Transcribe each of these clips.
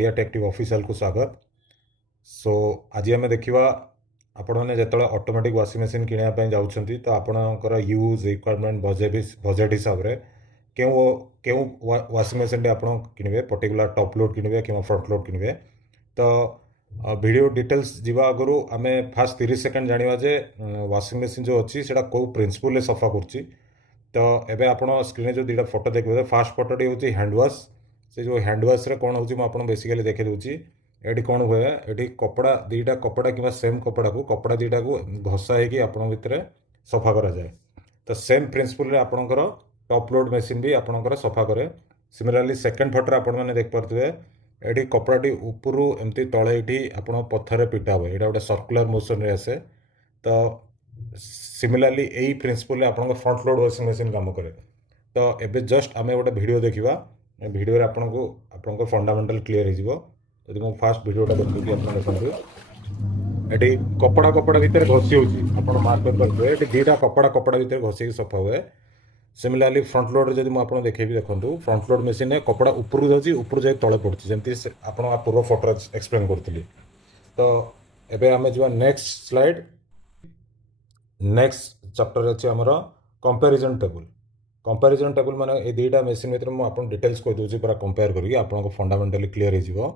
Odia take टिव official को स्वागत। सो आज आम देखा आपण मैंने जो ऑटोमेटिक वाशिंग मशीन किनापी जाऊँच तो आपणकर यूज रिक्वायरमेंट बजेट हिसाब से क्यों वाशिंग मशीन आप किणवे पर्टिकुलर टॉप लोड किणवे कि फ्रंट लोड किणवे। तो वीडियो डिटेल्स जीवा आगु आम फास्ट 30 सेकेंड जाना जे वाशिंग मशीन जो अच्छी से कौ प्रिंसिपल सफा कर। तो एबे आपण स्क्रीन जो दुटा फोटो देखिए फास्ट फोटोटी हूँ हैंडवाश से जो हैंडवाश कौन हो बेसिकली देखी दूसरी ये कौन हुए ये कपड़ा दुटा कपड़ा कि सेम कपड़ा को कपड़ा दुटा को घसा होकर भितर सफा करा जाए। तो सेम प्रिंसिपल आपणकर टॉप लोड मशीन भी आपणकर सफा करे। सिमिलरली सेकेंड फोटो आपण मैंने देखिपे ये कपड़ाटी उपरू एमती तले ये आप पत्थर पिटा हुए यहाँ गोटे सर्कुलर मोशन रे आसे। तो सिमिलरली यही प्रिंसिपल आप फ्रंट लोड वाशिंग मशीन काम करे। तो एबे जस्ट आम गोटे वीडियो देखा वीडियो आपको आपको फंडामेंटल क्लीयर हो जब मुझे फास्ट वीडियोटा देखिए देखते ये कपड़ा कपड़ा भितर घसी हो मार्केट करेंगे ये दुटा कपड़ा कपड़ा भितर घसी सफा हुए। सिमिलरली फ्रंट लोड जब मुझे देखेबी देखो फ्रंट लोड मशीन कपड़ा उपरू जाऊँगी उपरू जाए तले पड़ती जमी आप पूर्व फोटो एक्सप्लेन करी। तो एबे आम जो नेक्स्ट स्लाइड नेक्स्ट चैप्टर अच्छे आमर कंपैरिजन टेबल माने ये दुटा मशीन भर मुझे डिटेल्स कह दूसरी पूरा कंपेयर करके आपको फंडामेंटली क्लीयर हो।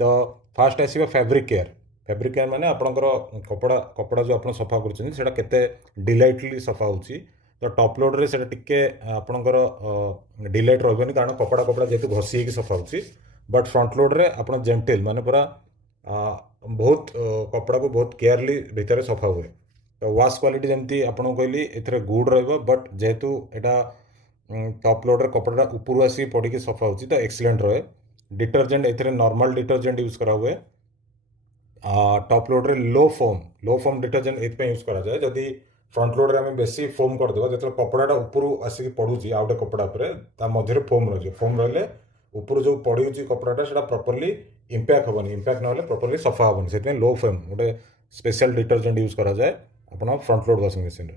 तो फास्ट आसो फैब्रिक केयर माने आपणकर कपड़ा कपड़ा जो आप सफा कर डिलाइटली सफा हो। तो टॉप लोड रे से टिके आपणकर डिलाइट रही कारण कपड़ा कपड़ा जेहतु घसी होगी सफा हो। बट फ्रंट लोड रे आप जेंटिल माने पूरा बहुत कपड़ा को बहुत केयरली भितर सफा हुए। तो वाश क्वालिटी जमती आपको कहली ए गुड रही बट जेहेतु यहाँ टॉप लोड रे कपड़ा उपरू आसी पड़ी सफा हो तो एक्सीलेंट रहे। Detergent a normal detergent use करा हुए। टॉप लोड रे लो फोम डिटर्जेंट ये यूज करा जाए जदि फ्रंट लोड रे आम बेसी फोम करदे जो कपड़ाटा उपरू आसिक पड़ूँ आउ गोटे कपड़ा पर मध्य फोम रही फोम रही उपरू जो पड़ी कपड़ाटा से प्रॉपर्ली इंपैक्ट हेनी इंपैक्ट ना प्रॉपर्ली सफा हेनी से लो फोम गोटे स्पेशल डिटर्जेंट यूज करा जाए अपना फ्रंट लोड वाशिंग मशीन।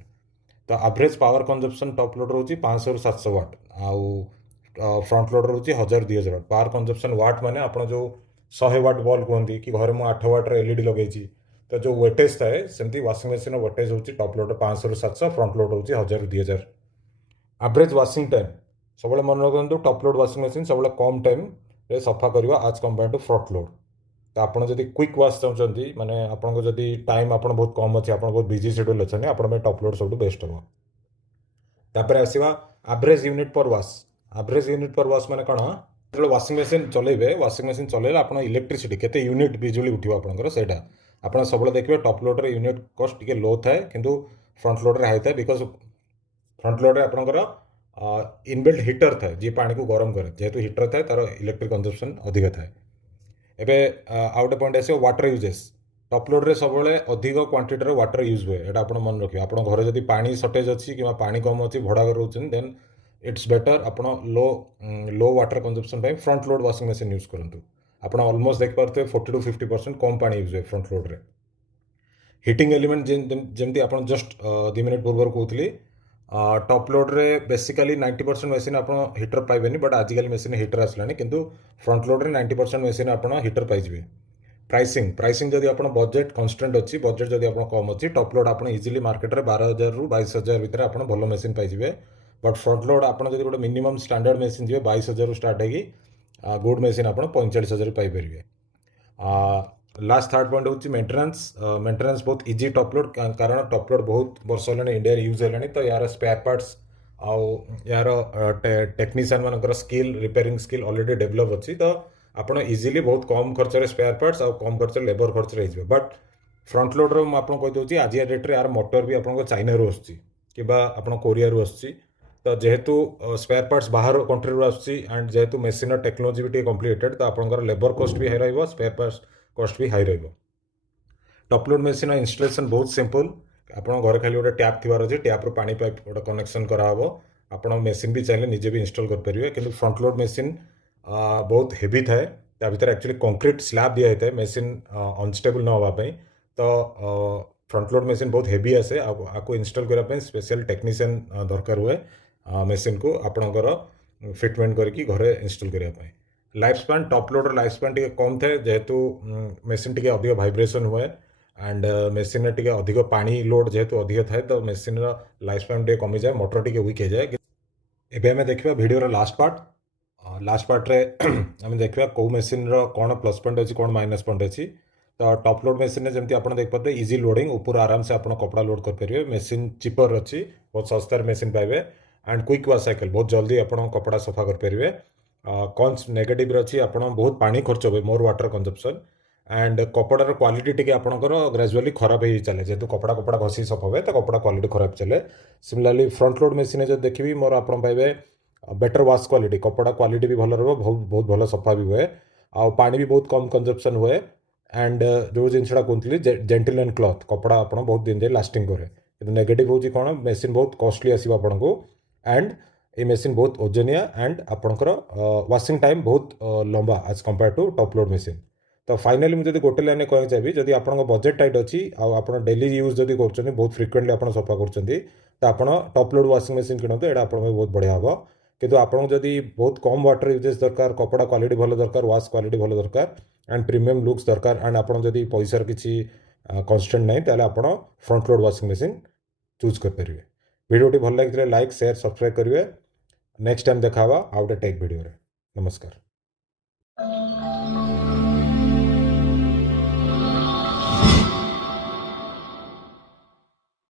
तो average power consumption top load रोचे 500 ରୁ 700 वाट आउ फ्रंट लोड रोचे 1000-2000 वाट। पावर कंजप्शन वाट माने आप जो 100 वाट बल्ब कहती कि घरे मुझे 8 वाट एलईडी लगे तो जो वेटेज थाए सेमती वाशिंग मशीन वेटेज होची टॉप लोड 500 ରୁ 700 फ्रंट लोड होची 1000-2000। एवरेज वाशिंग टाइम सब मन रखु टॉप लोड वाशिंग मशीन सब कम टाइम रे सफा करवा आज कंपेयर टू फ्रंट लोड। तो आप जब क्विक वाश चाहते माने आपको जब टाइम आप बहुत कम अच्छे आप बहुत बिजी शेड्यूल अच्छे आप टॉप लोड सब बेस्ट हम। तापर आसवा एवरेज यूनिट पर वाश माने कौन जो वाशिंग मशीन चलेबे वाशिंग मशीन चलेगा आप इलेक्ट्रिसिटी केते यूनिट बिजुली उठिबो आपनकर सेटा आप सब देखिए टॉप लोड रे यूनिट कॉस्ट टिके लो थाए किंतु फ्रंट लोड रे हाई थाए बिकॉज फ्रंट लोड रे आपनकर इनबिल्ट हीटर थाए जी पानी को गरम करे जेहेतु हीटर थाए तार इलेक्ट्रिक कंजप्शन अधिक थाए। एबे आउ गोटे पॉइंट आस वाटर यूजेस टॉप लोड रे सब अधिक क्वांटिटी वाटर यूज हुए यहाँ आप मन रखिए आप घर जब पानी सर्टेज अच्छी कि पानी कम अच्छी भड़ा रोचे देन इट्स बेटर आप low water consumption front load washing machine use करूँ। आप ऑलमोस्ट देखिए 40 to 50% कम पानी यूज हुए फ्रंट लोड रे। हिटिंग एलिमेंट जमती आप जस्ट 2 मिनिट पूर्व कहती टॉप लोड रे बेसिकली 90% मशीन आप हीटर पाइबेनी बट आजिकल मशीन हीटर आसला किंतु फ्रंट लोड रे 90% मशीन आप हीटर पाइबे। प्राइसिंग जदि आप बजेट कन्स्टेंट अच्छी बजेट जदि आप कम अच्छी टॉप लोड आप इजिली मार्केट रे 12,000 ରୁ 22,000 भितर आप भल मशीन पाइबे। बट फ्रंट लोड आप गोटे मिनिमम स्टैंडर्ड मशीन जी 22,000 ରୁ स्टार्ट होगी गुड मशीन आप 45,000 पाइपर। लास्ट थर्ड पॉइंट हूँ मेंटेनेंस बहुत इजी टॉप लोड कारण टॉप लोड बहुत वर्ष है इंडिया यूज है तो यार स्पेयर पार्ट्स आउ यार टेक्नीशियन मानकर skill repairing skill already develop अच्छी तो आपड़ इजिली बहुत कम खर्च स्पेयर पार्ट्स आउ कम खर्च लेबर खर्च रही। बट फ्रंट लोड रो आपको कहीदे आज डेट रे यार मोटर भी आपको चाइना रू आप कोरिया रू आसूँ तो जेहेतु स्पेयर पार्ट्स बाहर कंट्री रू आसूँ एंड जेहेतु मशीन टेक्नोलोजी भी कम्प्लीटेड तो आप लेबर कॉस्ट भी हाई रहा स्पेयर पार्ट्स कॉस्ट भी हाई रहा। टॉप लोड मशीन इंस्टॉलेशन बहुत सिंपल आप घर खाली गोटे टैप थी अच्छे टैप रू पानी पाइप गोटे कनेक्शन कराव आप मशीन भी चाहिए निजे भी इंस्टॉल करेंगे। कि फ्रंट लोड मशीन बहुत हेवी थाए त्या भीतर एक्चुअली कंक्रीट स्लैब दिया होता है मशीन अनस्टेबल न होगापी। तो फ्रंट लोड मशीन बहुत हेवी आसे आपको इंस्टॉल करने स्पेशल टेक्नीशियन दरकार हुए मशीन को आपणकर फिटमेंट करके घरे इंस्टॉल करने। Life span top loader life span टी कम थाए जेहेतु मेसीन टी अधिक भाइब्रेसन हुए एंड मेसीन टी अधिक पानी लोड जेहेतु अधिक थाए तो मेसीन लाइफ स्पान टी कमी जाए मोटर टी वीक हो जाए एबे आम देखा भिडर लास्ट पार्ट रे आम देखा कौ मेसीन कौन प्लस पॉइंट अच्छी कौन माइनस पॉइंट अच्छी तो टॉप लोड मेसीन जमी आप देखते इजी लोडिंग ऊपर आराम से आप कपड़ा लोड करेंगे मेसीन चिपर अच्छी बहुत सस्तार मेसीन पाइबे एंड क्विक वाश साइकिल बहुत जल्दी आप कपड़ा सफा करेंगे कौन नेगेटिव अच्छी आप बहुत पानी खर्च हो मोर वाटर कंजप्शन एंड कपड़ार क्वालिटी टी आपंकर ग्राजुअली खराब हो चले जेहतु कपड़ा कपड़ा घसी सफा हुए तो कपड़ा क्वालिटी खराब चले सिमिलारली फ्रंट लोड मेसीन जो देखिए मोर आप पाइबे बेटर वाश क्वालिटी कपड़ा क्वालिटी भी भल रहा बहुत भल सफा भी हुए आ पानी भी बहुत कम कंजप्शन हुए एंड जो जिनसा कहती जेंटल एंड क्लथ कपड़ा आप बहुत दिन जाए लास्टिंग करे कि नेगेटिव हूँ कौन मेसीन बहुत कॉस्टली आसो आपको एंड ये मेसीन बहुत ओजनिया एंड आपंकर वाशिंग टाइम बहुत लंबा as compare to top load machine तो फाइनाली मुझे गोटे लाइन कह चाहिए जदि आप बजेट टाइट अच्छी आप डेली यूज जब कर बहुत फ्रिक्वेंटली आप सफा कर आप टॉप लोड वाशिंग मशीन किणत यहाँ आप बहुत बढ़िया हम किंतु आपको जदि बहुत कम वाटर यूजेस दरकार कपड़ा क्वालिटी भल दरकार वाश क्वालिटी भल दरकार एंड प्रीमियम लुक्स दरकार एंड आप जदि पैसार किसी कन्स्टेंट ना ताले आप front load washing machine choose करेंगे भिडियोटी भल लगी लाइक शेयर सब्सक्राइब करेंगे नेक्स्ट टाइम देखा आउ गोटे टेक भिडियो नमस्कार।